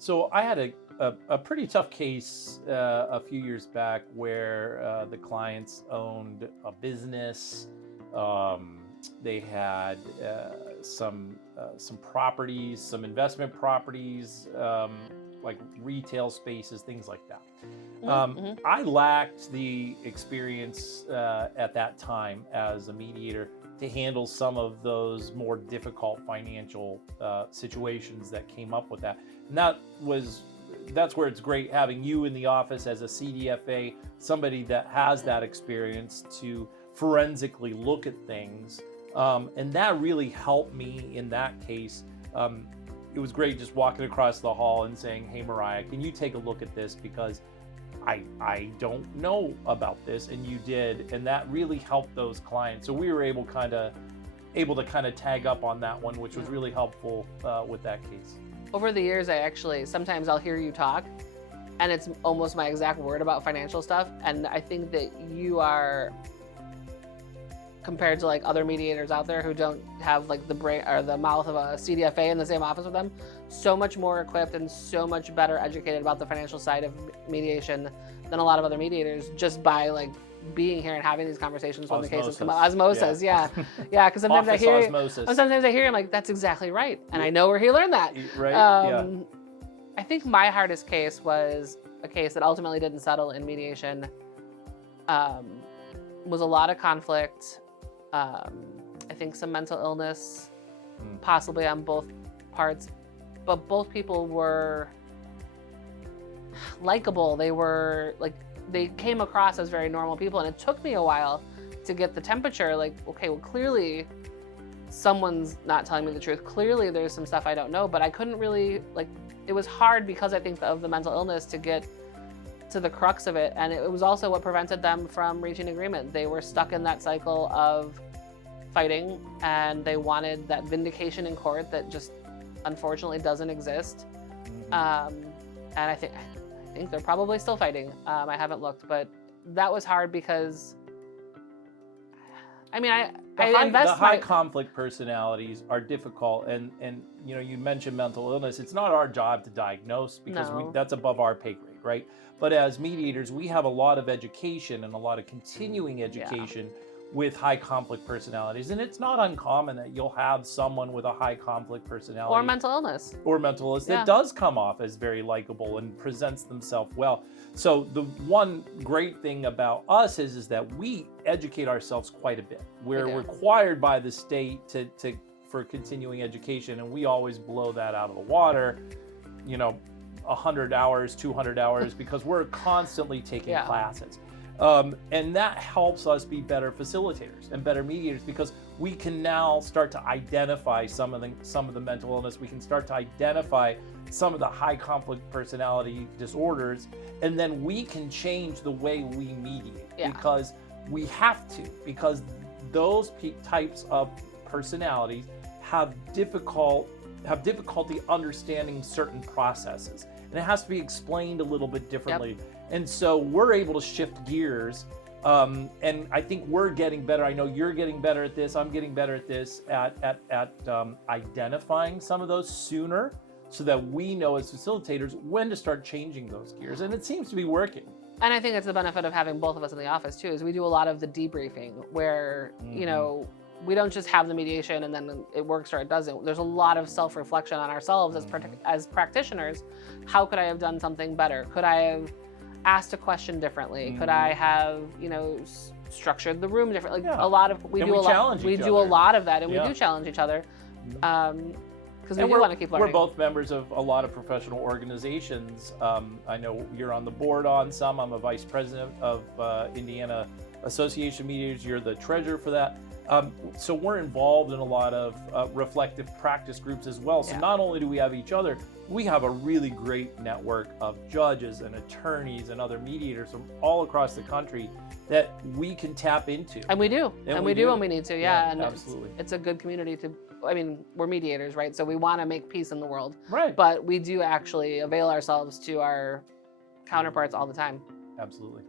So I had a pretty tough case a few years back where the clients owned a business. They had some properties, some investment properties, like retail spaces, things like that. I lacked the experience at that time as a mediator to handle some of those more difficult financial situations that came up with that. And that's where it's great having you in the office as a CDFA, somebody that has that experience to forensically look at things. And that really helped me in that case. It was great just walking across the hall and saying, "Hey, Marya, can you take a look at this? Because I don't know about this," and you did, and that really helped those clients. So we were able to kind of tag up on that one, which was really helpful with that case. Over the years, sometimes I'll hear you talk, and it's almost my exact word about financial stuff. And I think that you are, compared to like other mediators out there who don't have like the brain or the mouth of a CDFA in the same office with them, so much more equipped and so much better educated about the financial side of mediation than a lot of other mediators, just by like being here and having these conversations when the cases come up. Osmosis, yeah. Because sometimes I hear I'm like, that's exactly right, and I know where he learned that. Right. I think my hardest case was a case that ultimately didn't settle in mediation. Was a lot of conflict. I think some mental illness, possibly on both parts, but both people were likable. They came across as very normal people, and it took me a while to get the temperature. Like, okay, well, clearly someone's not telling me the truth. Clearly there's some stuff I don't know, but I couldn't really, it was hard because I think of the mental illness to get to the crux of it. And it was also what prevented them from reaching agreement. They were stuck in that cycle of fighting, and they wanted that vindication in court that just unfortunately doesn't exist. And I think they're probably still fighting. I haven't looked, but that was hard because the high conflict personalities are difficult, and you mentioned mental illness. It's not our job to diagnose because that's above our pay grade, right? But as mediators, we have a lot of education and a lot of continuing education with high conflict personalities, and it's not uncommon that you'll have someone with a high conflict personality or mental illness that does come off as very likable and presents themselves well. So the one great thing about us is that we educate ourselves quite a bit. We're required by the state for continuing education, and we always blow that out of the water, 100 hours, 200 hours, because we're constantly taking classes. And that helps us be better facilitators and better mediators, because we can now start to identify some of the mental illness. We can start to identify some of the high conflict personality disorders, and then we can change the way we mediate because we have to, because those types of personalities have difficulty understanding certain processes, and it has to be explained a little bit differently. And so we're able to shift gears, and I think we're getting better. I know you're getting better at this. I'm getting better at this, at identifying some of those sooner, so that we know as facilitators when to start changing those gears. And it seems to be working. And I think it's the benefit of having both of us in the office too, is we do a lot of the debriefing where, we don't just have the mediation and then it works or it doesn't. There's a lot of self-reflection on ourselves as practitioners. How could I have done something better? Could I have asked a question differently? Could I have, structured the room differently? Yeah. We do a lot of that, and we do challenge each other. Because we want to keep learning. We're both members of a lot of professional organizations. I know you're on the board on some. I'm a vice president of Indiana Association of Mediators. You're the treasurer for that. So we're involved in a lot of reflective practice groups as well. So not only do we have each other, we have a really great network of judges and attorneys and other mediators from all across the country that we can tap into. And we do. And we do when we need to. Yeah, and absolutely. It's a good community to, we're mediators, right? So we want to make peace in the world. Right. But we do actually avail ourselves to our counterparts all the time. Absolutely.